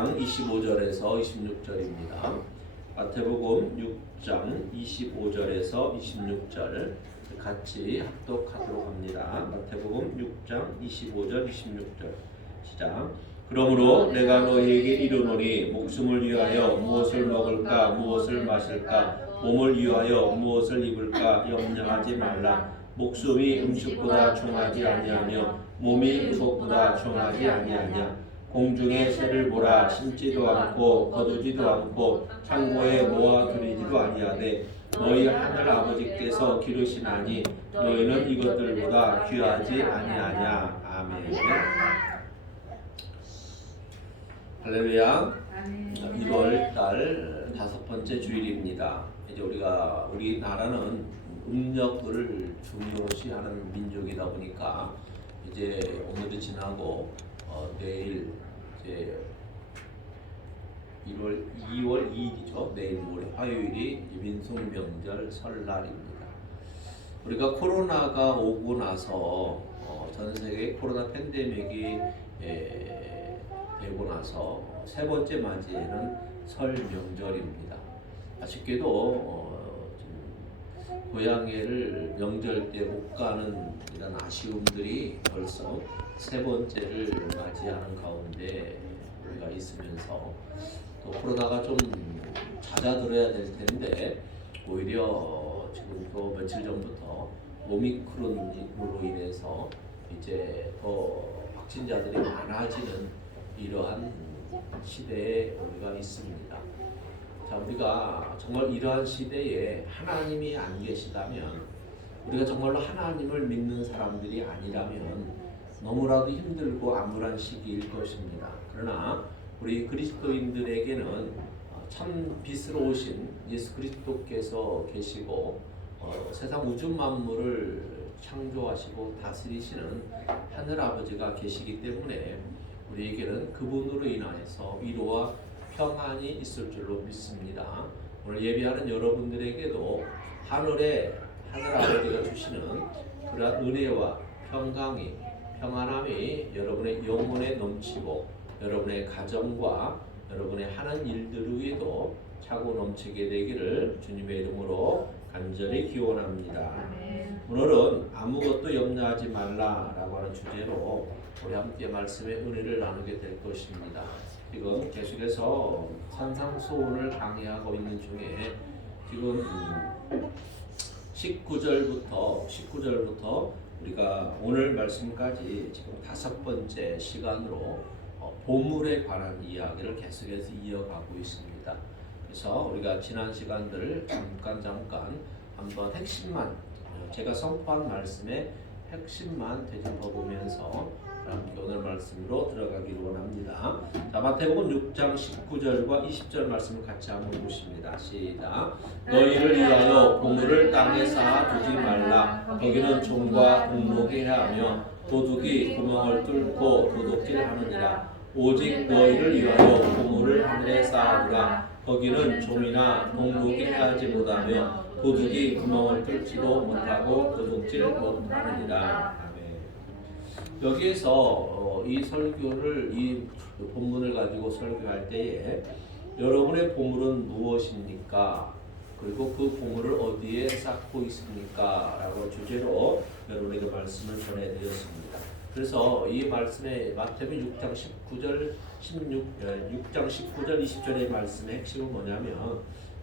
25절에서 26절입니다. 마태복음 6장 25절에서 26절 같이 합독하도록 합니다. 마태복음 6장 25절 26절 시작. 그러므로 내가 너희에게 이르노니 목숨을 위하여 무엇을 먹을까 무엇을 마실까 몸을 위하여 무엇을 입을까 염려하지 말라. 목숨이 음식보다 중하지 아니하며 몸이 무엇보다 중하지 아니하냐. 공중의 새를 보라. 심지도 않고 거두지도 않고 창고에 모아두리지도 아니하되 너희 하늘 아버지께서 기르시나니 너희는 이것들보다 귀하지 아니하냐. 아멘. 할렐루야. 1월달 5번째 주일입니다. 이제 우리나라는 음력을 중요시하는 민족이다 보니까 이제 오늘이 지나고 내일 이제 2월 2일이죠. 내일 모레 화요일이 민속명절 설날입니다. 우리가 코로나가 오고 나서 전 세계 코로나 팬데믹이 되고 나서 세 번째 맞이에는 설 명절입니다. 아쉽게도 고향에를 명절 때 못 가는 이런 아쉬움들이 벌써 세 번째를 맞이하는 가운데 우리가 있으면서 또 코로나가 좀 잦아들어야 될 텐데 오히려 지금 또 며칠 전부터 오미크론으로 인해서 이제 더 확진자들이 많아지는 이러한 시대에 우리가 있습니다. 자, 우리가 정말 이러한 시대에 하나님이 안 계시다면, 우리가 정말로 하나님을 믿는 사람들이 아니라면 너무나도 힘들고 암울한 시기일 것입니다. 그러나 우리 그리스도인들에게는 참 빛으로 오신 예수 그리스도께서 계시고 세상 우주 만물을 창조하시고 다스리시는 하늘 아버지가 계시기 때문에 우리에게는 그분으로 인하여서 위로와 평안이 있을 줄로 믿습니다. 오늘 예배하는 여러분들에게도 하늘 아버지가 주시는 그러한 은혜와 평안함이 여러분의 영혼에 넘치고 여러분의 가정과 여러분의 하는 일들 위에도 차고 넘치게 되기를 주님의 이름으로 간절히 기원합니다. 오늘은 아무것도 염려하지 말라라고 하는 주제로 우리 함께 말씀의 은혜를 나누게 될 것입니다. 지금 계속해서 산상수훈을 강의하고 있는 중에 지금 19절부터 우리가 오늘 말씀까지 지금 5번째 시간으로 보물에 관한 이야기를 계속해서 이어가고 있습니다. 그래서 우리가 지난 시간들 잠깐 한번 핵심만, 제가 선포한 말씀의 핵심만 되짚어 보면서 오늘 말씀으로 들어가기를 원합니다. 자, 마태복음 6장 19절과 20절 말씀을 같이 한번 보십니다. 시작. 너희를 위하여 보물을 땅에 쌓아두지 말라. 거기는 종과 동록이 하며 도둑이 구멍을 뚫고 도둑질하느니라. 오직 너희를 위하여 보물을 하늘에 쌓아두라. 거기는 종이나 동록이 하지 못하며 도둑이 구멍을 뚫지도 못하고 도둑질 못하느니라. 여기에서 이 설교를, 이 본문을 가지고 설교할 때에 여러분의 보물은 무엇입니까? 그리고 그 보물을 어디에 쌓고 있습니까? 라고 주제로 여러분에게 말씀을 전해드렸습니다. 그래서 이 말씀의 마태복음 6장 19절 20절의 말씀의 핵심은 뭐냐면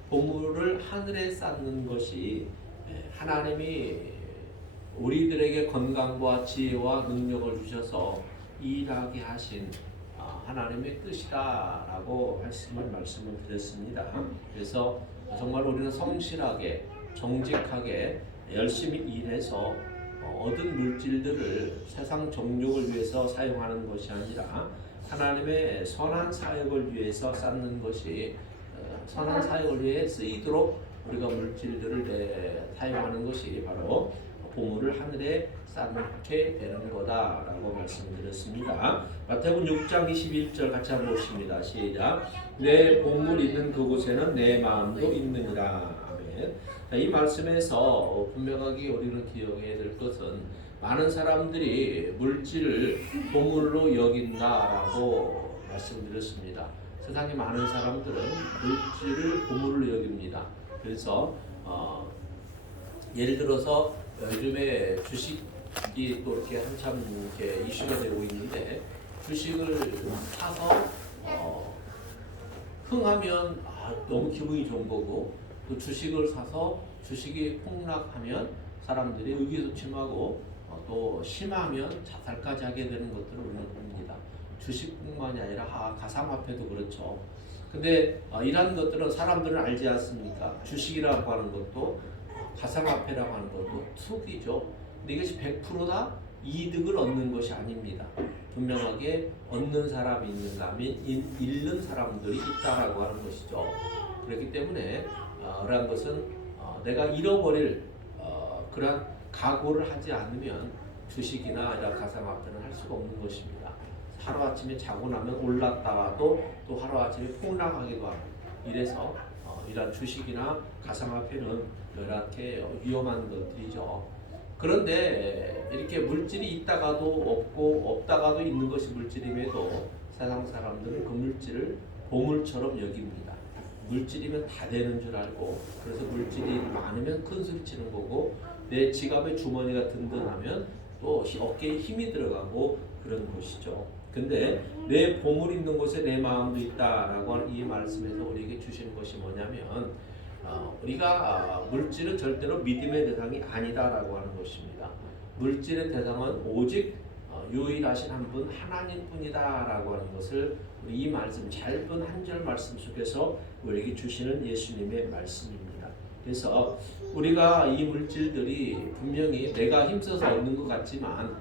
보물을 하늘에 쌓는 것이 하나님이 우리들에게 건강과 지혜와 능력을 주셔서 일하게 하신 하나님의 뜻이다라고 말씀을 드렸습니다. 그래서 정말 우리는 성실하게 정직하게 열심히 일해서 얻은 물질들을 세상 정욕을 위해서 사용하는 것이 아니라 하나님의 선한 사역을 위해서 쌓는 것이, 선한 사역을 위해 쓰이도록 우리가 물질들을 사용하는 것이 바로 보물을 하늘에 쌓게 되는 거다라고 말씀드렸습니다. 마태복음 6장 21절 같이 한번 보십니다. 시작. 내 보물 있는 그곳에는 내 마음도 있느니라. 아멘. 자, 이 말씀에서 분명하게 우리는 기억해야 될 것은 많은 사람들이 물질을 보물로 여긴다라고 말씀드렸습니다. 세상에 많은 사람들은 물질을 보물로 여깁니다. 그래서 예를 들어서 요즘에 주식이 또 이렇게 한참 이렇게 이슈가 되고 있는데 주식을 사서 흥하면 너무 기분이 좋은 거고 또 주식을 사서 주식이 폭락하면 사람들이 의기소침하고 또 심하면 자살까지 하게 되는 것들을 우리는 봅니다. 주식뿐만이 아니라 가상화폐도 그렇죠. 근데 이런 것들은 사람들은 알지 않습니까? 주식이라고 하는 것도 가상화폐라고 하는 것도 투기죠. 근데 이것이 100%다 이득을 얻는 것이 아닙니다. 분명하게 얻는 사람이 있는가 하면 잃는 사람들이 있다라고 하는 것이죠. 그렇기 때문에 그러한 것은 내가 잃어버릴 그러한 각오를 하지 않으면 주식이나 이런 가상화폐는 할 수가 없는 것입니다. 하루아침에 자고 나면 올랐다가도 또 하루아침에 폭락하기도 하고 이래서 이런 주식이나 가상화폐는 이렇게 위험한 것들이죠. 그런데 이렇게 물질이 있다가도 없고 없다가도 있는 것이 물질임에도 세상 사람들은 그 물질을 보물처럼 여깁니다. 물질이면 다 되는 줄 알고 그래서 물질이 많으면 큰 소리 치는 거고 내 지갑에 주머니가 든든하면 또 어깨에 힘이 들어가고 그런 것이죠. 근데 내 보물 있는 곳에 내 마음도 있다라고 하는 이 말씀에서 우리에게 주시는 것이 뭐냐면 우리가 물질은 절대로 믿음의 대상이 아니다라고 하는 것입니다. 물질의 대상은 오직 유일하신 한 분 하나님뿐이다라고 하는 것을 우리 이 말씀 짧은 한 절 말씀 속에서 우리에게 주시는 예수님의 말씀입니다. 그래서 우리가 이 물질들이 분명히 내가 힘써서 얻는 것 같지만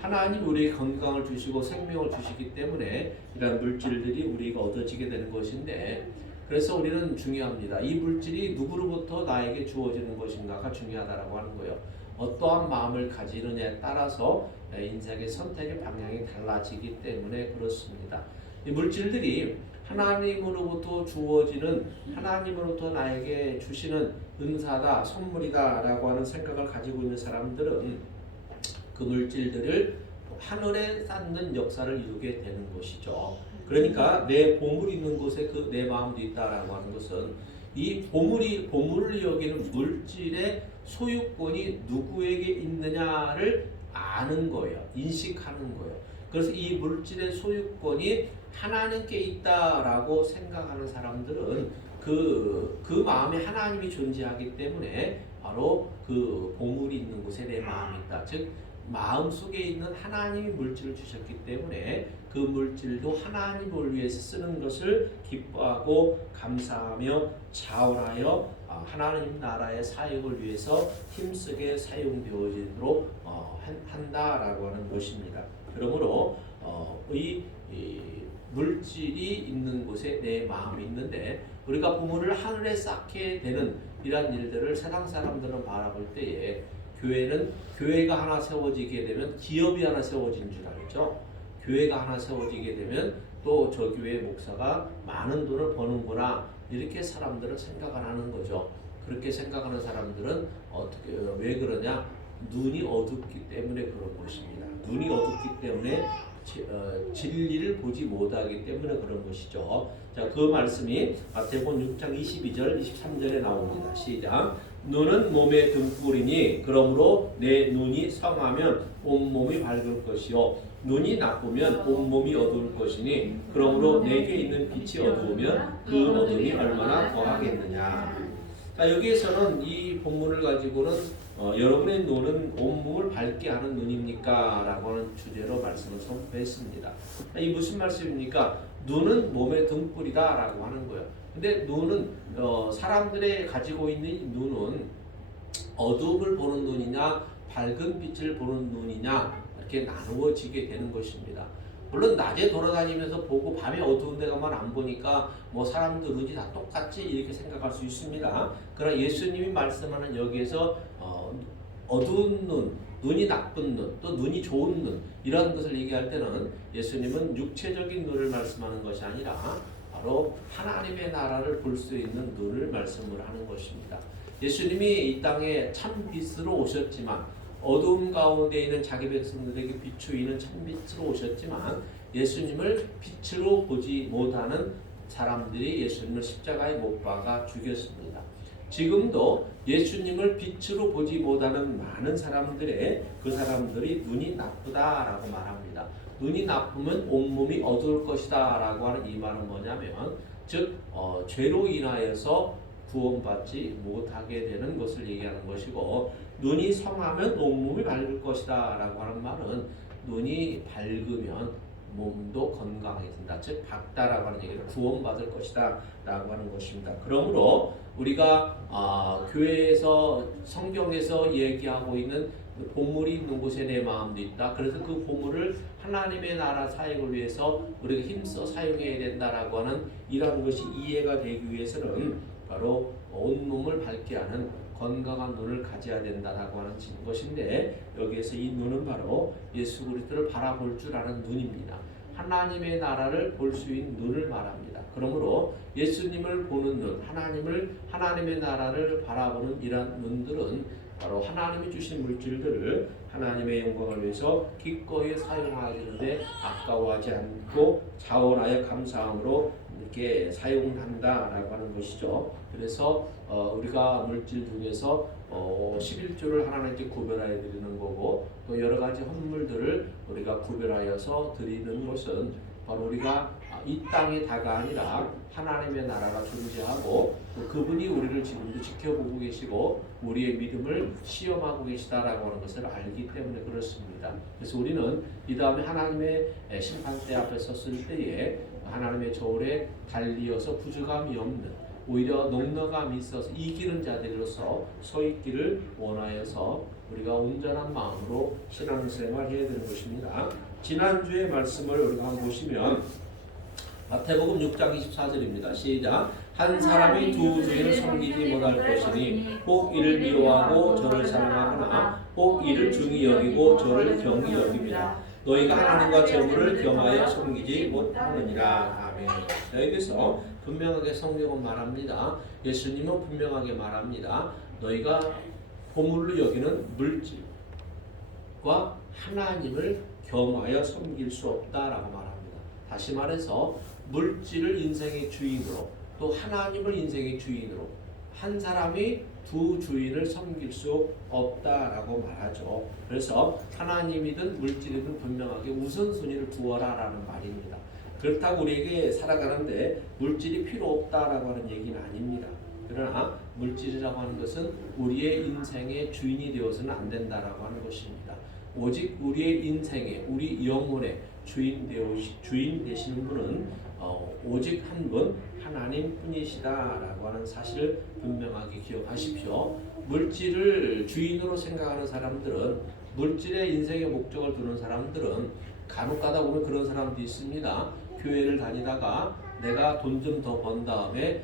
하나님 우리에게 건강을 주시고 생명을 주시기 때문에 이런 물질들이 우리가 얻어지게 되는 것인데 그래서 우리는 중요합니다. 이 물질이 누구로부터 나에게 주어지는 것인가가 중요하다라고 하는 거예요. 어떠한 마음을 가지느냐에 따라서 인생의 선택의 방향이 달라지기 때문에 그렇습니다. 이 물질들이 하나님으로부터 주어지는 하나님으로부터 나에게 주시는 은사다, 선물이다 라고 하는 생각을 가지고 있는 사람들은 그 물질들을 하늘에 쌓는 역사를 이루게 되는 것이죠. 그러니까 내 보물이 있는 곳에 그 내 마음도 있다라고 하는 것은 이 보물을 여기는 물질의 소유권이 누구에게 있느냐를 아는 거예요. 인식하는 거예요. 그래서 이 물질의 소유권이 하나님께 있다라고 생각하는 사람들은 그 마음에 하나님이 존재하기 때문에 바로 그 보물이 있는 곳에 내 마음이 있다. 즉 마음 속에 있는 하나님이 물질을 주셨기 때문에 그 물질도 하나님을 위해서 쓰는 것을 기뻐하고 감사하며 자원하여 하나님 나라의 사역을 위해서 힘쓰게 사용되어지도록 한다라고 하는 것입니다. 그러므로 이 물질이 있는 곳에 내 마음이 있는데 우리가 보물을 하늘에 쌓게 되는 이러한 일들을 세상 사람들은 바라볼 때에 교회가 하나 세워지게 되면 기업이 하나 세워진 줄 알죠. 교회가 하나 세워지게 되면 또 저 교회 목사가 많은 돈을 버는구나 이렇게 사람들은 생각을 하는 거죠. 그렇게 생각하는 사람들은 왜 그러냐? 눈이 어둡기 때문에 그런 것입니다. 눈이 어둡기 때문에 진리를 보지 못하기 때문에 그런 것이죠. 자, 그 말씀이 마태복음 6장 22절 23절에 나옵니다. 시작. 눈은 몸의 등불이니 그러므로 내 눈이 성하면 온몸이 밝을 것이요 눈이 나쁘면 온몸이 어두울 것이니 그러므로 내게 있는 빛이 어두우면 그 어둠이 얼마나 더하겠느냐. 자, 여기에서는 이 본문을 가지고는 여러분의 눈은 온몸을 밝게 하는 눈입니까? 라고 하는 주제로 말씀을 선포했습니다. 이 무슨 말씀입니까? 눈은 몸의 등불이다 라고 하는 거예요. 근데 눈은 사람들의 가지고 있는 눈은 어둠을 보는 눈이냐 밝은 빛을 보는 눈이냐 이렇게 나누어지게 되는 것입니다. 물론 낮에 돌아다니면서 보고 밤에 어두운 데 가만 안 보니까 뭐 사람들 눈이 다 똑같지 이렇게 생각할 수 있습니다. 그러나 예수님이 말씀하는 여기에서 어두운 눈, 눈이 나쁜 눈, 또 눈이 좋은 눈 이런 것을 얘기할 때는 예수님은 육체적인 눈을 말씀하는 것이 아니라 바로 하나님의 나라를 볼 수 있는 눈을 말씀을 하는 것입니다. 예수님이 이 땅에 참빛으로 오셨지만 어두움 가운데 있는 자기 백성들에게 비추이는 참빛으로 오셨지만 예수님을 빛으로 보지 못하는 사람들이 예수님을 십자가에 못 박아 죽였습니다. 지금도 예수님을 빛으로 보지 못하는 많은 사람들의 그 사람들이 눈이 나쁘다라고 말합니다. 눈이 나쁘면 온몸이 어두울 것이다 라고 하는 이 말은 뭐냐면 즉 죄로 인하여서 구원받지 못하게 되는 것을 얘기하는 것이고, 눈이 성하면 온몸이 밝을 것이다 라고 하는 말은 눈이 밝으면 몸도 건강해진다, 즉 밝다라고 하는 얘기를 구원받을 것이다 라고 하는 것입니다. 그러므로 우리가 교회에서 성경에서 얘기하고 있는 보물이 있는 곳에 내 마음도 있다. 그래서 그 보물을 하나님의 나라 사역을 위해서 우리가 힘써 사용해야 된다라고 하는 이런 것이 이해가 되기 위해서는 바로 온몸을 밝게 하는 건강한 눈을 가져야 된다라고 하는 것인데, 여기에서 이 눈은 바로 예수 그리스도를 바라볼 줄 아는 눈입니다. 하나님의 나라를 볼 수 있는 눈을 말합니다. 그러므로 예수님을 보는 눈, 하나님의 나라를 바라보는 이러한 눈들은 바로 하나님이 주신 물질들을 하나님의 영광을 위해서 기꺼이 사용하는데 아까워하지 않고 자원하여 감사함으로 이렇게 사용한다라고 하는 것이죠. 그래서 우리가 물질 중에서 11조를 하나님께 구별하여 드리는 거고, 또 여러 가지 헌물들을 우리가 구별하여서 드리는 것은 바로 우리가 이 땅의 다가 아니라 하나님의 나라가 존재하고 또 그분이 우리를 지금도 지켜보고 계시고 우리의 믿음을 시험하고 계시다라고 하는 것을 알기 때문에 그렇습니다. 그래서 우리는 이 다음에 하나님의 심판대 앞에 섰을 때에 하나님의 저울에 달리어서 부족함이 없는, 오히려 넉넉함이 있어서 이기는 자들로서 서 있기를 원하여서 우리가 온전한 마음으로 신앙생활 해야 되는 것입니다. 지난주의 말씀을 우리가 한번 보시면 마태복음 6장 24절입니다. 시작. 한 사람이 두 주인을 섬기지 못할 것이니 혹 이를 미워하고 저를 사랑하거나 혹 이를 중히 여기고 저를 경히 여깁니다. 너희가 하나님과 재물을 겸하여 섬기지 못하느니라. 아멘. 여기서 분명하게 성경은 말합니다. 예수님은 분명하게 말합니다. 너희가 보물로 여기는 물질과 하나님을 겸하여 섬길 수 없다라고 말합니다. 다시 말해서 물질을 인생의 주인으로 또 하나님을 인생의 주인으로 한 사람이 두 주인을 섬길 수 없다라고 말하죠. 그래서 하나님이든 물질이든 분명하게 우선순위를 두어라라는 말입니다. 그렇다고 우리에게 살아가는데 물질이 필요 없다라고 하는 얘기는 아닙니다. 그러나 물질이라고 하는 것은 우리의 인생의 주인이 되어서는 안 된다라고 하는 것입니다. 오직 우리의 인생의, 우리 영혼의 주인 되시는 분은 오직 한 분 하나님뿐이시다라고 하는 사실을 분명하게 기억하십시오. 물질을 주인으로 생각하는 사람들은, 물질의 인생의 목적을 두는 사람들은 간혹가다 보면 그런 사람도 있습니다. 교회를 다니다가 내가 돈 좀 더 번 다음에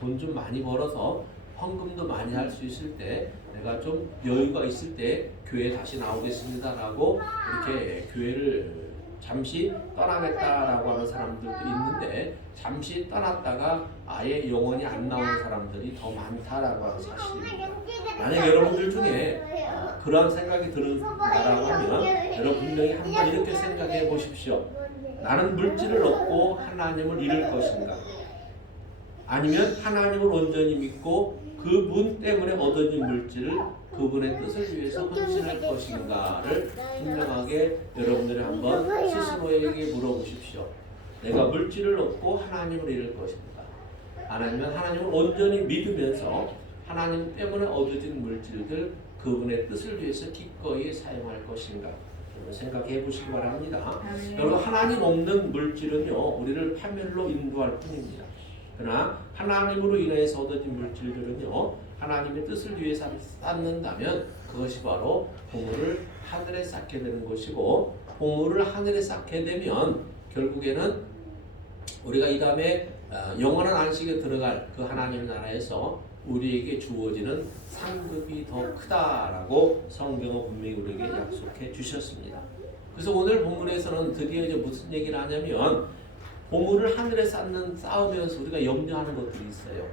돈 좀 많이 벌어서 헌금도 많이 할 수 있을 때, 내가 좀 여유가 있을 때 교회에 다시 나오겠습니다라고 이렇게 교회를 잠시 떠나겠다라고 하는 사람들도 있는데, 잠시 떠났다가 아예 영원히 안 나오는 사람들이 더 많다라고 하는 사실입니다. 만약 여러분들 중에 그러한 생각이 드는다라고 하면 여러분 분명히 한번 이렇게 생각해 보십시오. 나는 물질을 얻고 하나님을 잃을 것인가? 아니면 하나님을 온전히 믿고 그분 때문에 얻어진 물질을 그분의 뜻을 위해서 헌신할 것인가를 분명하게 여러분들이 한번 스스로에게 물어보십시오. 내가 물질을 얻고 하나님을 잃을 것인가? 아니면 하나님을 온전히 믿으면서 하나님 때문에 얻어진 물질들 그분의 뜻을 위해서 기꺼이 사용할 것인가? 생각해 보시기 바랍니다. 여러분, 하나님 없는 물질은요 우리를 파멸로 인도할 뿐입니다. 그러나 하나님으로 인해서 얻어진 물질들은요 하나님의 뜻을 위해서 쌓는다면 그것이 바로 보물을 하늘에 쌓게 되는 것이고, 보물을 하늘에 쌓게 되면 결국에는 우리가 이 다음에 영원한 안식에 들어갈 그 하나님 나라에서 우리에게 주어지는 상급이 더 크다라고 성경은 분명히 우리에게 약속해 주셨습니다. 그래서 오늘 본문에서는 드디어 이제 무슨 얘기를 하냐면, 보물을 하늘에 쌓으면서 우리가 염려하는 것들이 있어요.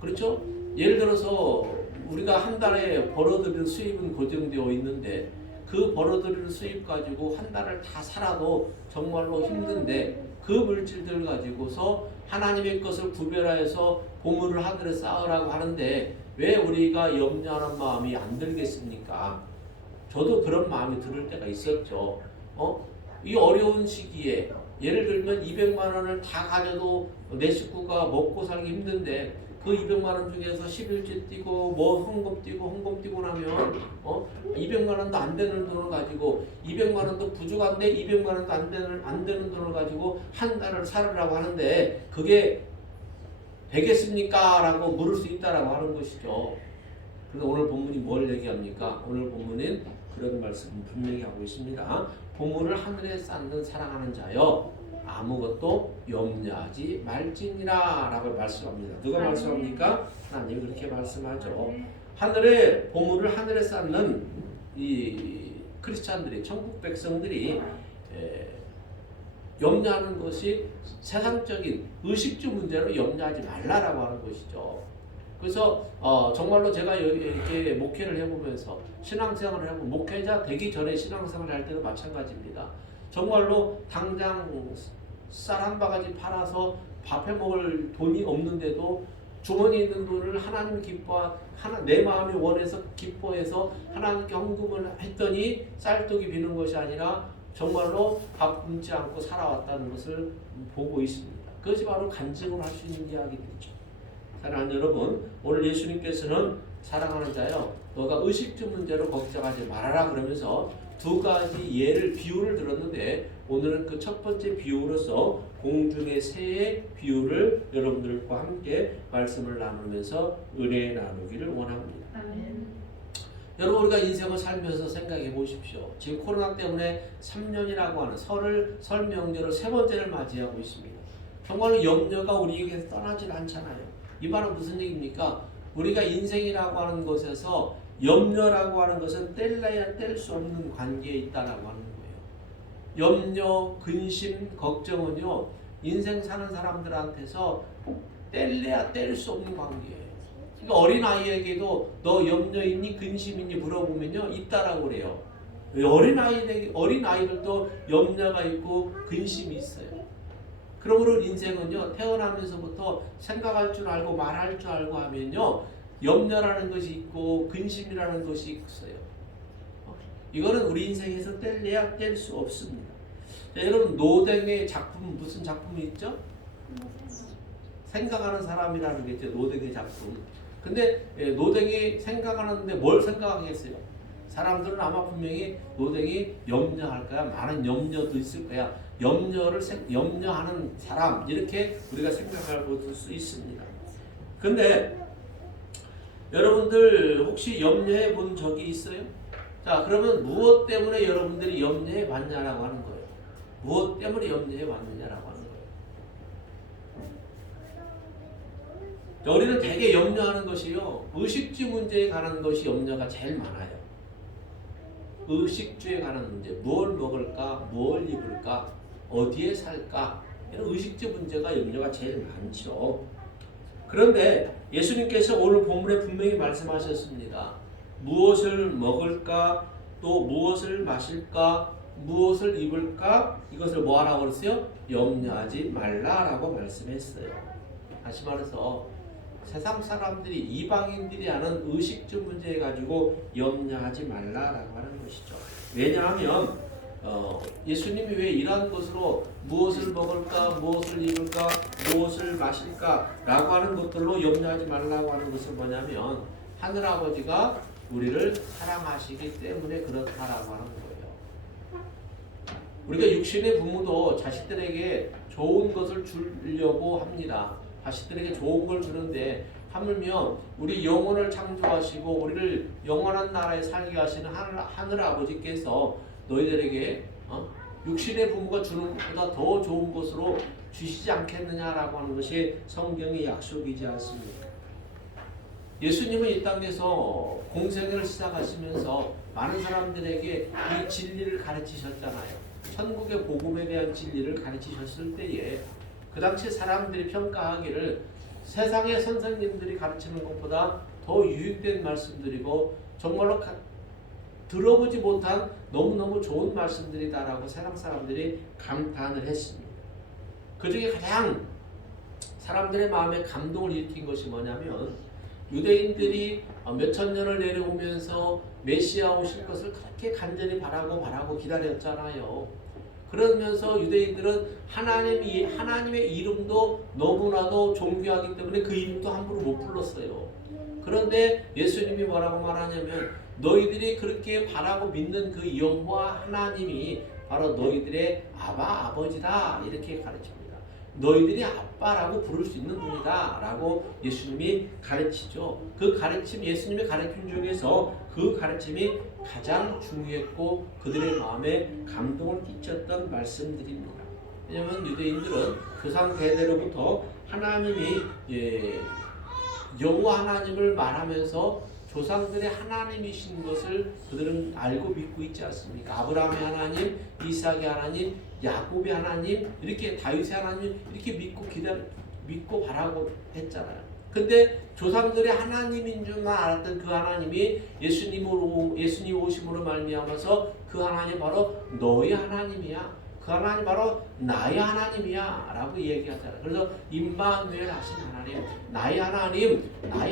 그렇죠? 예를 들어서 우리가 한 달에 벌어들이는 수입은 고정되어 있는데 그 벌어들이는 수입 가지고 한 달을 다 살아도 정말로 힘든데 그 물질들 가지고서 하나님의 것을 구별하여서 보물을 하늘에 쌓으라고 하는데 왜 우리가 염려하는 마음이 안 들겠습니까? 저도 그런 마음이 들을 때가 있었죠. 이 어려운 시기에 예를 들면 200만 원을 다 가져도 내 식구가 먹고 살기 힘든데 그 200만 원 중에서 11주 뛰고 뭐 헌금 뛰고 나면 200만 원도 안 되는 돈을 가지고 200만 원도 부족한데 200만 원도 안 되는 돈을 가지고 한 달을 살으라고 하는데 그게 되겠습니까? 라고 물을 수 있다라고 하는 것이죠. 그래서 오늘 본문이 뭘 얘기합니까? 오늘 본문은 그런 말씀을 분명히 하고 있습니다. 보물을 하늘에 쌓는 사랑하는 자여 아무것도 염려하지 말지니라 라고 말씀합니다. 누가 말씀합니까? 하나님이 그렇게 말씀하죠. 하늘에 보물을 하늘에 쌓는 이 크리스찬들이 천국 백성들이 염려하는 것이 세상적인 의식주 문제로 염려하지 말라라고 하는 것이죠. 그래서 정말로 제가 이렇게 목회를 해보면서 신앙생활을 해보면 목회자 되기 전에 신앙생활을 할 때도 마찬가지입니다. 정말로 당장 쌀 한 바가지 팔아서 밥해 먹을 돈이 없는데도 주머니에 있는 돈을 하나님 내 마음이 원해서 기뻐해서 하나님께 헌금을 했더니 쌀떡이 비는 것이 아니라 정말로 밥 굶지 않고 살아왔다는 것을 보고 있습니다. 그것이 바로 간증을 할 수 있는 이야기들이죠. 사랑하는 여러분, 오늘 예수님께서는 사랑하는 자여 너가 의식주 문제로 걱정하지 말아라 그러면서 두 가지 비유를 들었는데 오늘은 그 첫 번째 비유로서 공중의 새의 비유를 여러분들과 함께 말씀을 나누면서 은혜 나누기를 원합니다. 아멘. 여러분 우리가 인생을 살면서 생각해 보십시오. 지금 코로나 때문에 3년이라고 하는 설 명절을 세 번째를 맞이하고 있습니다. 정말로 염려가 우리에게서 떠나질 않잖아요. 이 말은 무슨 얘기입니까? 우리가 인생이라고 하는 것에서 염려라고 하는 것은 뗄래야 뗄 수 없는 관계에 있다라고 하는 거예요. 염려, 근심, 걱정은요 인생 사는 사람들한테서 뗄래야 뗄 수 없는 관계예요. 그러니까 어린 아이에게도 너 염려 있니 근심 있니 물어보면요 있다라고 그래요. 어린 아이들도 염려가 있고 근심이 있어요. 그러므로 인생은요 태어나면서부터 생각할 줄 알고 말할 줄 알고 하면요 염려라는 것이 있고 근심이라는 것이 있어요. 이거는 우리 인생에서 뗄래야 뗄 수 없습니다. 자, 여러분 노댕의 작품 무슨 작품이 있죠? 생각하는 사람이라는 게 있죠. 노댕의 작품. 근데 노댕이 생각하는데 뭘 생각하겠어요? 사람들은 아마 분명히 노댕이 염려할 거야. 많은 염려도 있을 거야. 염려하는 사람 이렇게 우리가 생각할 수 있습니다. 근데 여러분들 혹시 염려해 본 적이 있어요? 자, 그러면 무엇 때문에 여러분들이 염려해 봤냐라고 하는 거예요. 무엇 때문에 염려해 봤느냐라고 하는 거예요. 우리는 되게 염려하는 것이요. 의식주 문제에 관한 것이 염려가 제일 많아요. 의식주에 관한 문제, 뭘 먹을까, 뭘 입을까, 어디에 살까 이런 의식주 문제가 염려가 제일 많죠. 그런데 예수님께서 오늘 본문에 분명히 말씀하셨습니다. 무엇을 먹을까, 또 무엇을 마실까, 무엇을 입을까 이것을 뭐 하라고 그랬어요? 염려하지 말라라고 말씀했어요. 다시 말해서 세상 사람들이 이방인들이 하는 의식주 문제 가지고 염려하지 말라라고 하는 것이죠. 왜냐하면 예수님이 왜 이러한 것으로 무엇을 먹을까, 무엇을 입을까, 무엇을 마실까 라고 하는 것들로 염려하지 말라고 하는 것은 뭐냐면 하늘아버지가 우리를 사랑하시기 때문에 그렇다라고 하는 거예요. 우리가 육신의 부모도 자식들에게 좋은 것을 주려고 합니다. 자식들에게 좋은 걸 주는데 하물며 우리 영혼을 창조하시고 우리를 영원한 나라에 살게 하시는 하늘 아버지께서 너희들에게 육신의 부모가 주는 것보다 더 좋은 것으로 주시지 않겠느냐라고 하는 것이 성경의 약속이지 않습니까? 예수님은 이 땅에서 공생애를 시작하시면서 많은 사람들에게 이 진리를 가르치셨잖아요. 천국의 복음에 대한 진리를 가르치셨을 때에 그 당시 사람들이 평가하기를 세상의 선생님들이 가르치는 것보다 더 유익된 말씀들이고 정말로 들어보지 못한 너무너무 좋은 말씀들이다라고 세상 사람들이 감탄을 했습니다. 그 중에 가장 사람들의 마음에 감동을 일으킨 것이 뭐냐면 유대인들이 몇천 년을 내려오면서 메시아 오실 것을 그렇게 간절히 바라고 기다렸잖아요. 그러면서 유대인들은 하나님의 이름도 너무나도 존귀하기 때문에 그 이름도 함부로 못 불렀어요. 그런데 예수님이 뭐라고 말하냐면 너희들이 그렇게 바라고 믿는 그 여호와 하나님이 바로 너희들의 아버지다 이렇게 가르칩니다. 너희들이 아빠라고 부를 수 있는 분이다 라고 예수님이 가르치죠. 그 가르침, 예수님의 가르침 중에서 그 가르침이 가장 중요했고 그들의 마음에 감동을 끼쳤던 말씀들입니다. 왜냐하면 유대인들은 조상 대대로부터 하나님이 여호와 하나님을 말하면서 조상들의 하나님이신 것을 그들은 알고 믿고 있지 않습니까? 아브라함의 하나님, 이삭의 하나님, 야곱의 하나님, 이렇게 다윗의 하나님 이렇게 믿고 바라고 했잖아요. 근데 조상들의 하나님인 줄만 알았던 그 하나님이 예수님 오심으로 말미암아서 그 하나님 바로 너희 하나님이야. 그 하나님 바로 나의 하나님이야 라고 얘기하잖아요. 그래서 임마누엘 하신 하나님, 나의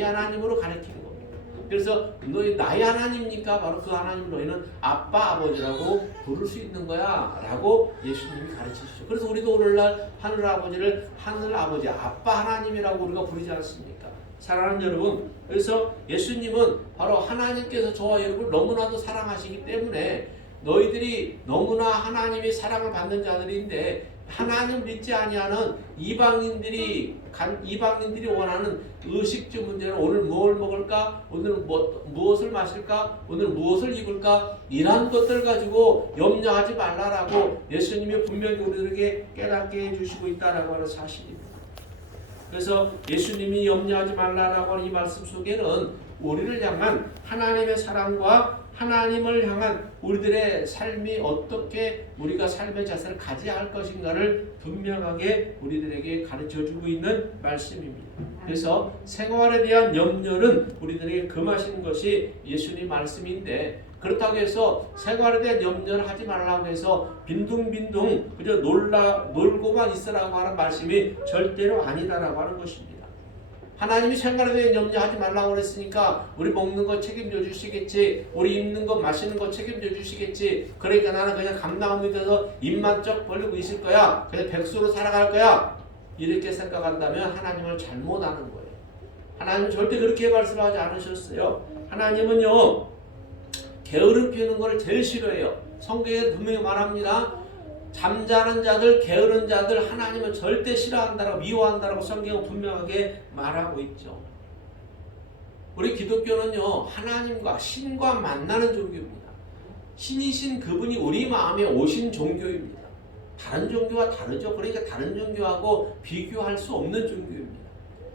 하나님으로 가르치는 겁니다. 그래서 너희 나의 하나님이니까 바로 그 하나님 너희는 아빠 아버지라고 부를 수 있는 거야 라고 예수님이 가르치시죠. 그래서 우리도 오늘날 하늘 아버지를 하늘 아버지 아빠 하나님이라고 우리가 부르지 않습니까? 사랑하는 여러분, 그래서 예수님은 바로 하나님께서 저와 여러분을 너무나도 사랑하시기 때문에 너희들이 너무나 하나님의 사랑을 받는 자들인데 하나님 믿지 아니하는 이방인들이 원하는 의식주 문제는 오늘 뭘 먹을까? 오늘 무엇을 마실까? 오늘 무엇을 입을까? 이런 것들 가지고 염려하지 말라라고 예수님이 분명히 우리들에게 깨닫게 해주시고 있다라고 하는 사실입니다. 그래서 예수님이 염려하지 말라라고 하는 이 말씀 속에는 우리를 향한 하나님의 사랑과 하나님을 향한 우리들의 삶이 어떻게 우리가 삶의 자세를 가져야 할 것인가를 분명하게 우리들에게 가르쳐주고 있는 말씀입니다. 그래서 생활에 대한 염려는 우리들에게 금하시는 것이 예수님 말씀인데 그렇다고 해서 생활에 대한 염려를 하지 말라고 해서 빈둥빈둥 그저 놀고만 있으라고 하는 말씀이 절대로 아니다라고 하는 것입니다. 하나님이 생활에 대해 염려하지 말라고 그랬으니까 우리 먹는 거 책임져 주시겠지, 우리 입는 거 마시는 거 책임져 주시겠지, 그러니까 나는 그냥 감당하고 믿어서 입만 쩍 벌리고 있을 거야, 그냥 백수로 살아갈 거야, 이렇게 생각한다면 하나님을 잘못 아는 거예요. 하나님은 절대 그렇게 말씀하지 않으셨어요. 하나님은요 게으름 피우는 걸 제일 싫어해요. 성경에 분명히 말합니다. 잠자는 자들, 게으른 자들 하나님은 절대 싫어한다라고 미워한다라고 성경은 분명하게 말하고 있죠. 우리 기독교는요 하나님과 신과 만나는 종교입니다. 신이신 그분이 우리 마음에 오신 종교입니다. 다른 종교와 다르죠. 그러니까 다른 종교하고 비교할 수 없는 종교입니다.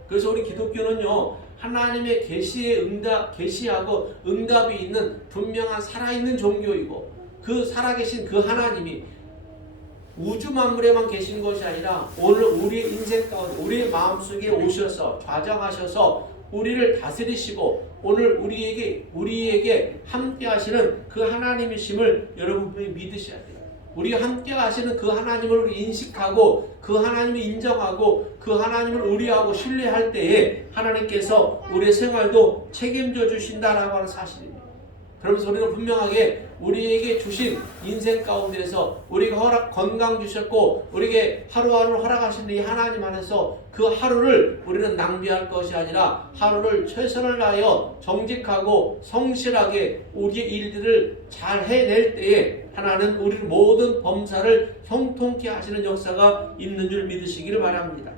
그래서 우리 기독교는요 하나님의 계시하고 응답이 있는 분명한 살아있는 종교이고 그 살아계신 그 하나님이 우주 만물에만 계신 것이 아니라 오늘 우리의 인생 가운데 우리의 마음속에 오셔서 좌정하셔서 우리를 다스리시고 오늘 우리에게 함께 하시는 그 하나님이심을 여러분이 믿으셔야 돼요. 우리가 함께 하시는 그 하나님을 인식하고 그 하나님을 인정하고 그 하나님을 의뢰하고 신뢰할 때에 하나님께서 우리의 생활도 책임져 주신다라고 하는 사실입니다. 그러면서 우리는 분명하게 우리에게 주신 인생 가운데서 우리가 건강 주셨고 우리에게 하루하루 허락하신 이 하나님 안에서 그 하루를 우리는 낭비할 것이 아니라 하루를 최선을 다하여 정직하고 성실하게 우리의 일들을 잘 해낼 때에 하나는 우리를 모든 범사를 형통케 하시는 역사가 있는 줄 믿으시기를 바랍니다.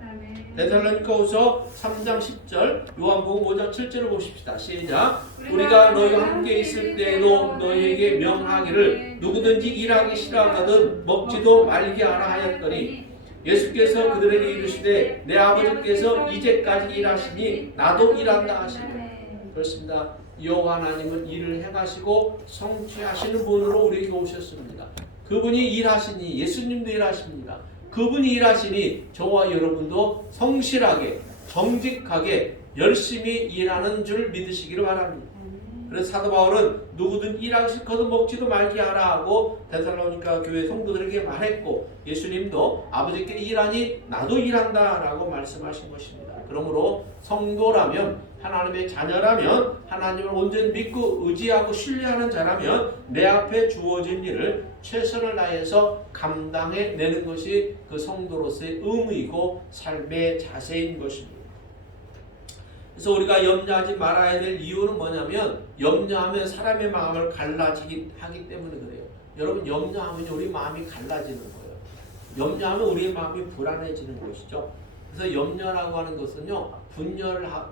데살로니가후서 3장 10절, 요한복음 5장 7절을 보십시다. 시작. 우리가 너희와 함께 있을 때에도 너희에게 명하기를 누구든지 일하기 싫어하거든 먹지도 말게 하라 하였더니 예수께서 그들에게 이르시되 내 아버지께서 이제까지 일하시니 나도 일한다 하시니. 그렇습니다. 여호와 하나님은 일을 행하시고 성취하시는 분으로 우리에게 오셨습니다. 그분이 일하시니 예수님도 일하십니다. 그분이 일하시니 저와 여러분도 성실하게 정직하게 열심히 일하는 줄 믿으시기를 바랍니다. 그래서 사도 바울은 누구든 일하기 싫거든 먹지도 말게 하라 하고 데살로니가 교회 성도들에게 말했고, 예수님도 아버지께 일하니 나도 일한다 라고 말씀하신 것입니다. 그러므로 성도라면, 하나님의 자녀라면, 하나님을 온전히 믿고 의지하고 신뢰하는 자라면 내 앞에 주어진 일을 최선을 다해서 감당해내는 것이 그 성도로서의 의무이고 삶의 자세인 것입니다. 그래서 우리가 염려하지 말아야 될 이유는 뭐냐면, 염려하면 사람의 마음을 갈라지기 하기 때문에 그래요. 여러분, 염려하면 우리 마음이 갈라지는 거예요. 염려하면 우리의 마음이 불안해지는 것이죠. 그래서 염려라고 하는 것은요,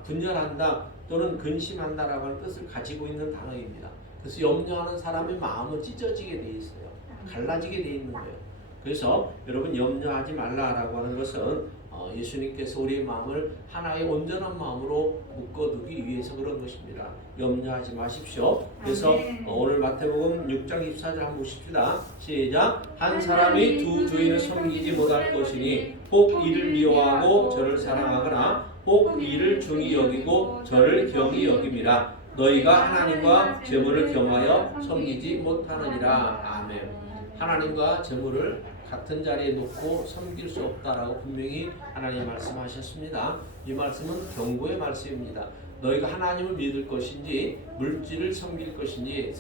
분열한다 또는 근심한다라고 하는 뜻을 가지고 있는 단어입니다. 그래서 염려하는 사람의 마음은 찢어지게 돼 있어요. 갈라지게 돼 있는 거예요. 그래서 여러분, 염려하지 말라라고 하는 것은 예수님께서 우리의 마음을 하나의 온전한 마음으로 묶어두기 위해서 그런 것입니다. 염려하지 마십시오. 그래서 오늘 마태복음 6장 24절 한번 보십시다. 시작. 한 사람이 두 주인을 섬기지 못할 것이니 혹 이를 미워하고 저를 사랑하거나 혹 이를 중히 여기고 저를 경히 여김이라. 너희가 하나님과 재물을 겸하여 섬기지 못하느니라. 아멘. 하나님과 재물을 같은 자리에 놓고 섬길 수 없다라고 분명히 하나님 말씀하셨습니다. 이 말씀은 경고의 말씀입니다. 너희가 하나님을 믿을 것인지 물질을 섬길 것인지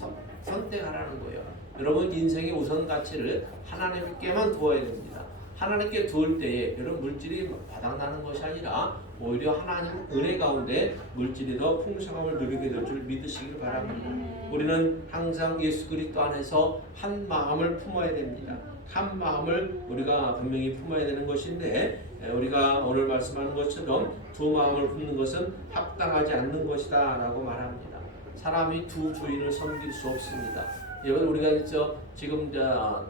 선택하라는 거예요. 여러분, 인생의 우선 가치를 하나님께만 두어야 됩니다. 하나님께 두을 때에 여러분, 물질이 바닥나는 것이 아니라 오히려 하나님 은혜 가운데 물질이 더 풍성함을 누리게 될 줄 믿으시길 바랍니다. 우리는 항상 예수 그리스도 안에서 한 마음을 품어야 됩니다. 한 마음을 우리가 분명히 품어야 되는 것인데, 우리가 오늘 말씀하는 것처럼 두 마음을 품는 것은 합당하지 않는 것이다 라고 말합니다. 사람이 두 주인을 섬길 수 없습니다. 여러분, 우리가 지금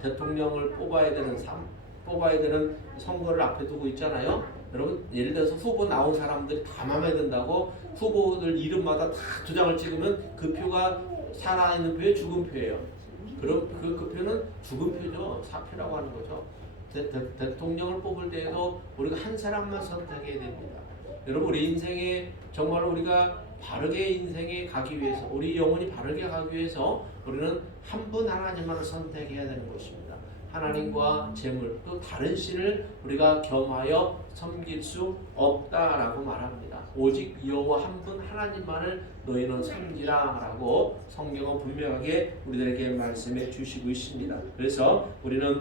대통령을 뽑아야 되는 선거를 앞에 두고 있잖아요. 여러분, 예를 들어서 후보 나온 사람들이 다 마음에 든다고 후보들 이름마다 다 두 장을 찍으면 그 표가 살아있는 표에 죽은 표예요. 그럼 그 표는 죽은 표죠. 사표라고 하는 거죠. 대통령을 뽑을 때에도 우리가 한 사람만 선택해야 됩니다. 여러분, 우리 인생에 정말 우리가 바르게 인생에 가기 위해서, 우리 영혼이 바르게 가기 위해서 우리는 한 분 하나님만을 선택해야 되는 것입니다. 하나님과 재물 또 다른 신을 우리가 겸하여 섬길 수 없다라고 말합니다. 오직 여호와 한 분 하나님만을 너희는 섬기라라고 성경은 분명하게 우리들에게 말씀해 주시고 있습니다. 그래서 우리는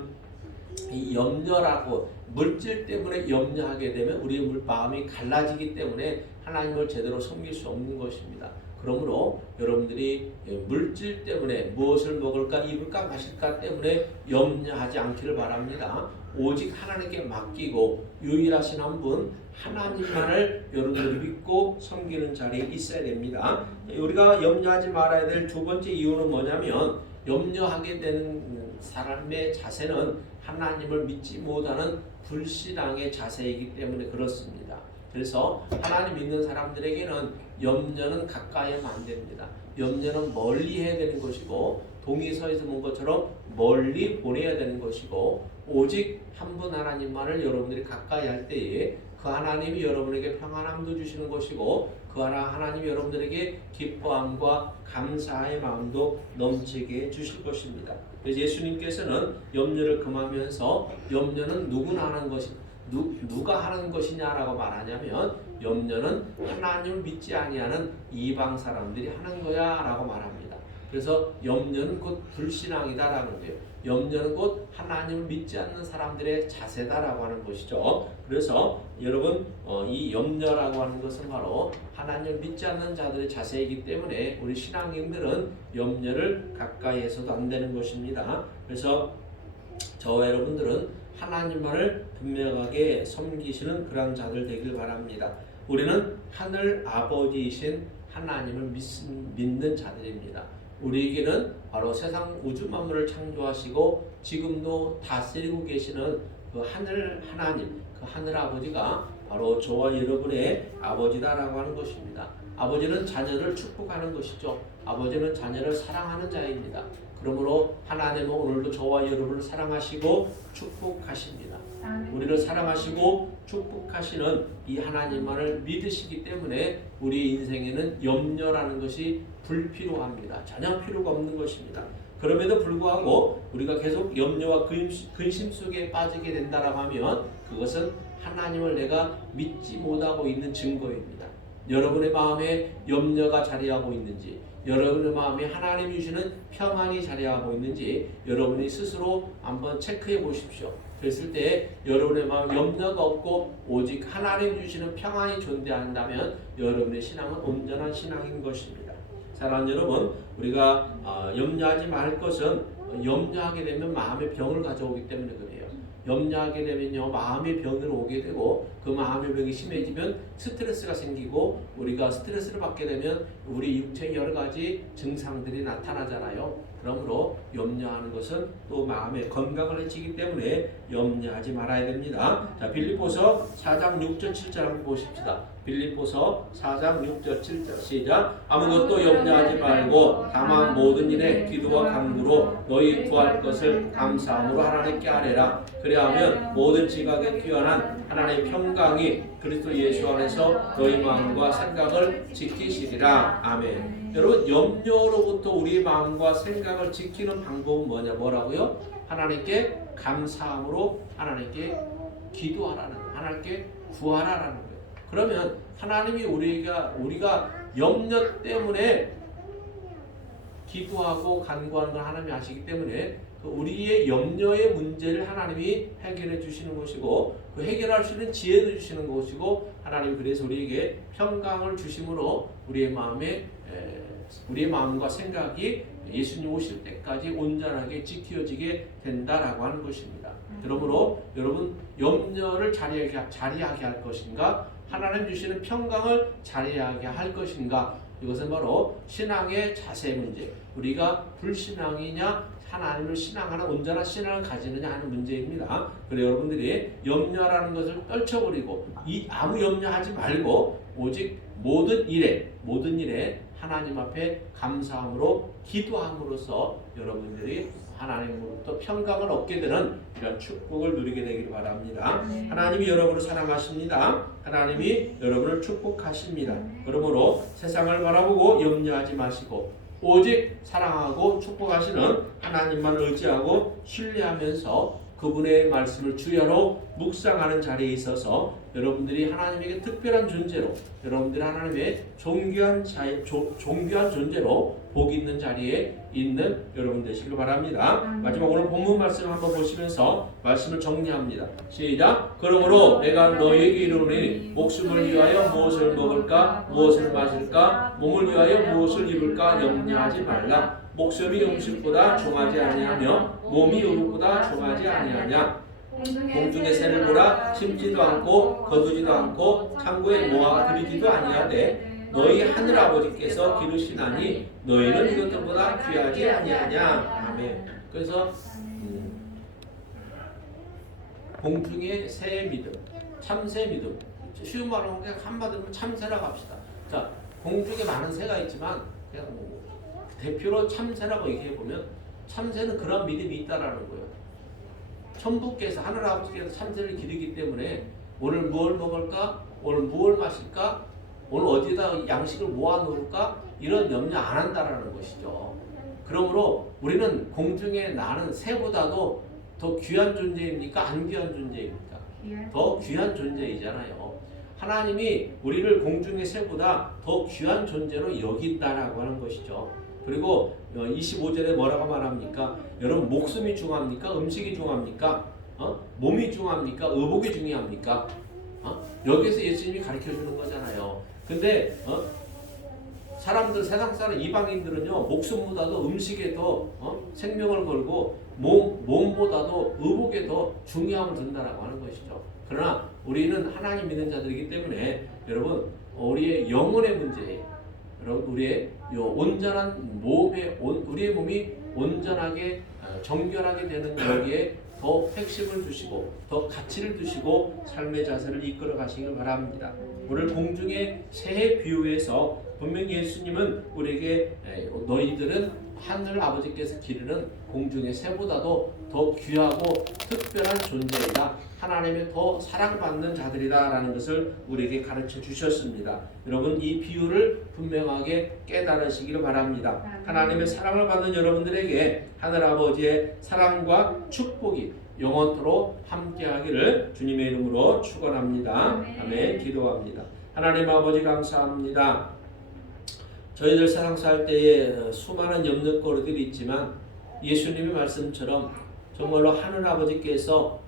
이 염려라고, 물질 때문에 염려하게 되면 우리의 마음이 갈라지기 때문에 하나님을 제대로 섬길 수 없는 것입니다. 그러므로 여러분들이 물질 때문에 무엇을 먹을까 입을까 마실까 때문에 염려하지 않기를 바랍니다. 오직 하나님께 맡기고 유일하신 한 분 하나님만을 여러분들이 믿고 섬기는 자리에 있어야 됩니다. 우리가 염려하지 말아야 될 두 번째 이유는 뭐냐면, 염려하게 되는 사람의 자세는 하나님을 믿지 못하는 불신앙의 자세이기 때문에 그렇습니다. 그래서 하나님 믿는 사람들에게는 염려는 가까이 하면 안 됩니다. 염려는 멀리 해야 되는 것이고, 동의서에서 본 것처럼 멀리 보내야 되는 것이고, 오직 한 분 하나님만을 여러분들이 가까이 할 때에 그 하나님이 여러분에게 평안함도 주시는 것이고, 그 하나님이 여러분들에게 기뻐함과 감사의 마음도 넘치게 주실 것입니다. 그래서 예수님께서는 염려를 금하면서 염려는 누구나 하는 것이 누가 하는 것이냐라고 말하냐면, 염려는 하나님을 믿지 아니하는 이방 사람들이 하는 거야라고 말합니다. 그래서 염려는 곧 불신앙이다라는 거예요. 염려는 곧 하나님을 믿지 않는 사람들의 자세다라고 하는 것이죠. 그래서 여러분, 이 염려라고 하는 것은 바로 하나님을 믿지 않는 자들의 자세이기 때문에 우리 신앙인들은 염려를 가까이 해서도 안 되는 것입니다. 그래서 저와 여러분들은 하나님만을 분명하게 섬기시는 그런 자들 되길 바랍니다. 우리는 하늘 아버지이신 하나님을 믿는 자들입니다. 우리에게는 바로 세상 우주 만물을 창조하시고 지금도 다스리고 계시는 그 하늘 하나님, 그 하늘 아버지가 바로 저와 여러분의 아버지다라고 하는 것입니다. 아버지는 자녀를 축복하는 것이죠. 아버지는 자녀를 사랑하는 자입니다. 그러므로 하나님은 오늘도 저와 여러분을 사랑하시고 축복하십니다. 우리를 사랑하시고 축복하시는 이 하나님만을 믿으시기 때문에 우리 인생에는 염려라는 것이 불필요합니다. 전혀 필요가 없는 것입니다. 그럼에도 불구하고 우리가 계속 염려와 근심 속에 빠지게 된다라고 하면 그것은 하나님을 내가 믿지 못하고 있는 증거입니다. 여러분의 마음에 염려가 자리하고 있는지, 여러분의 마음에 하나님 주시는 평안이 자리하고 있는지 여러분이 스스로 한번 체크해 보십시오. 그랬을 때 여러분의 마음에 염려가 없고 오직 하나님 주시는 평안이 존재한다면 여러분의 신앙은 온전한 신앙인 것입니다. 사랑하는 여러분, 우리가 염려하지 말 것은 염려하게 되면 마음의 병을 가져오기 때문에 그래요. 염려하게 되면요 마음의 병으로 오게 되고 그 마음의 병이 심해지면 스트레스가 생기고 우리가 스트레스를 받게 되면 우리 육체의 여러 가지 증상들이 나타나잖아요. 그러므로 염려하는 것은 또 마음의 건강을 해치기 때문에 염려하지 말아야 됩니다. 자, 빌립보서 4장 6절 7절 한번 보십시다. 빌립보서 4장 6절 7절 시작. 아무것도 염려하지 말고 다만 모든 일에 기도와 간구로 너희 구할 것을 감사함으로 하나님께 아뢰라. 그리하면 모든 지각에 뛰어난 하나님의 평강이 그리스도 예수 안에서 너희 마음과 생각을 지키시리라. 아멘. 여러분, 염려로부터 우리 마음과 생각을 지키는 방법은 뭐라고요? 하나님께 감사함으로 하나님께 기도하라는, 하나님께 구하라라는 거예요. 그러면 하나님이 우리가 염려 때문에 기도하고 간구하는 걸 하나님이 아시기 때문에 우리의 염려의 문제를 하나님이 해결해 주시는 것이고 그 해결할 수 있는 지혜를 주시는 것이고 하나님 그래서 우리에게 평강을 주심으로 우리의 마음과 생각이 예수님 오실 때까지 온전하게 지켜지게 된다라고 하는 것입니다. 그러므로 여러분 염려를 자리하게 할 것인가 하나님 주시는 평강을 자리하게 할 것인가 이것은 바로 신앙의 자세 문제 우리가 불신앙이냐 하나님을 신앙하는 온전한 신앙을 가지느냐 하는 문제입니다. 그래서 여러분들이 염려라는 것을 떨쳐버리고 아무 염려하지 말고 오직 모든 일에 하나님 앞에 감사함으로 기도함으로써 여러분들이 하나님으로부터 평강을 얻게 되는 이런 축복을 누리게 되기를 바랍니다. 하나님이 여러분을 사랑하십니다. 하나님이 여러분을 축복하십니다. 그러므로 세상을 바라보고 염려하지 마시고 오직 사랑하고 축복하시는 하나님만 의지하고 신뢰하면서 그분의 말씀을 주야로 묵상하는 자리에 있어서 여러분들이 하나님에게 특별한 존재로 여러분들이 하나님의 존귀한 존재로 복 있는 자리에 있는 여러분 되시길 바랍니다. 마지막 오늘 본문 말씀을 한번 보시면서 말씀을 정리합니다. 시작. 그러므로 내가 너희에게 이르노니 목숨을 위하여 무엇을 먹을까 무엇을 마실까 몸을 위하여 무엇을 입을까 염려하지 말라. 목숨이 음식보다 종하지 아니하며 몸이 의복보다 종하지 아니하냐. 공중의 새를 보라. 심지도 않고 거두지도 않고 창고에 모아 들이지도 아니하되 너희 하늘 아버지께서 기르시나니 너희는 이것들보다 귀하지 아니하냐. 아멘. 그래서 공중의 새의 믿음, 참새 믿음. 쉬운 말로 한마디로 참새라고 합시다. 자, 공중에 많은 새가 있지만 그냥 대표로 참새라고 얘기해 보면 참새는 그런 믿음이 있다라는 거예요. 천부께서 하늘 아버지께서 참새를 기르기 때문에 오늘 무엇을 먹을까, 오늘 무엇을 마실까, 오늘 어디에다 양식을 모아 놓을까 이런 염려 안 한다라는 것이죠. 그러므로 우리는 공중에 나는 새보다도 더 귀한 존재입니까? 안 귀한 존재입니까? 더 귀한 존재이잖아요. 하나님이 우리를 공중의 새보다 더 귀한 존재로 여긴다라고 하는 것이죠. 그리고 25절에 뭐라고 말합니까? 여러분 목숨이 중요합니까? 음식이 중요합니까? 몸이 중요합니까? 의복이 중요합니까? 여기서 예수님이 가르쳐주는 거잖아요. 근데 세상 사람 이방인들은요 목숨보다도 음식에 더 생명을 걸고 몸보다도 의복에 더 중요함을 둔다라고 하는 것이죠. 그러나 우리는 하나님 믿는 자들이기 때문에 여러분 우리의 영혼의 문제예요. 여러분 우리의 온전한 우리의 몸이 온전하게 정결하게 되는 여기에 더 핵심을 두시고 더 가치를 두시고 삶의 자세를 이끌어 가시길 바랍니다. 오늘 공중의 새의 비유에서 분명히 예수님은 우리에게 너희들은 하늘 아버지께서 기르는 공중의 새보다도 더 귀하고 특별한 존재이다. 하나님의 더 사랑받는 자들이다라는 것을 우리에게 가르쳐 주셨습니다. 여러분 이 비유를 분명하게 깨달으시기를 바랍니다. 하나님의 사랑을 받는 여러분들에게 하늘아버지의 사랑과 축복이 영원토록 함께하기를 주님의 이름으로 축원합니다. 아멘. 기도합니다. 하나님 아버지 감사합니다. 저희들 세상 살 때에 수많은 염려거리들이 있지만 예수님의 말씀처럼 정말로 하늘 아버지께서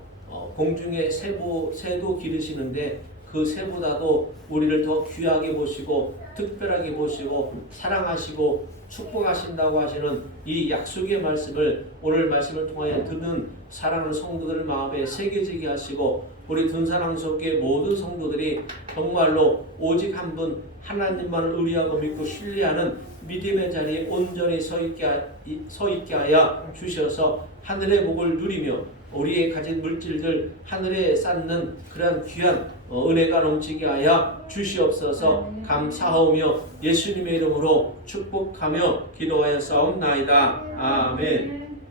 공중에 새도 기르시는데 그 새보다도 우리를 더 귀하게 보시고 특별하게 보시고 사랑하시고 축복하신다고 하시는 이 약속의 말씀을 오늘 말씀을 통하여 듣는 사랑하는 성도들 마음에 새겨지게 하시고 우리 등산항속의 모든 성도들이 정말로 오직 한 분 하나님만을 의리하고 믿고 신뢰하는 믿음의 자리에 온전히 서 있게 하여 주셔서 하늘의 복을 누리며 우리의 가진 물질들 하늘에 쌓는 그러한 귀한 은혜가 넘치게 하여 주시옵소서. 감사하오며 예수님의 이름으로 축복하며 기도하여 싸움나이다. 아멘.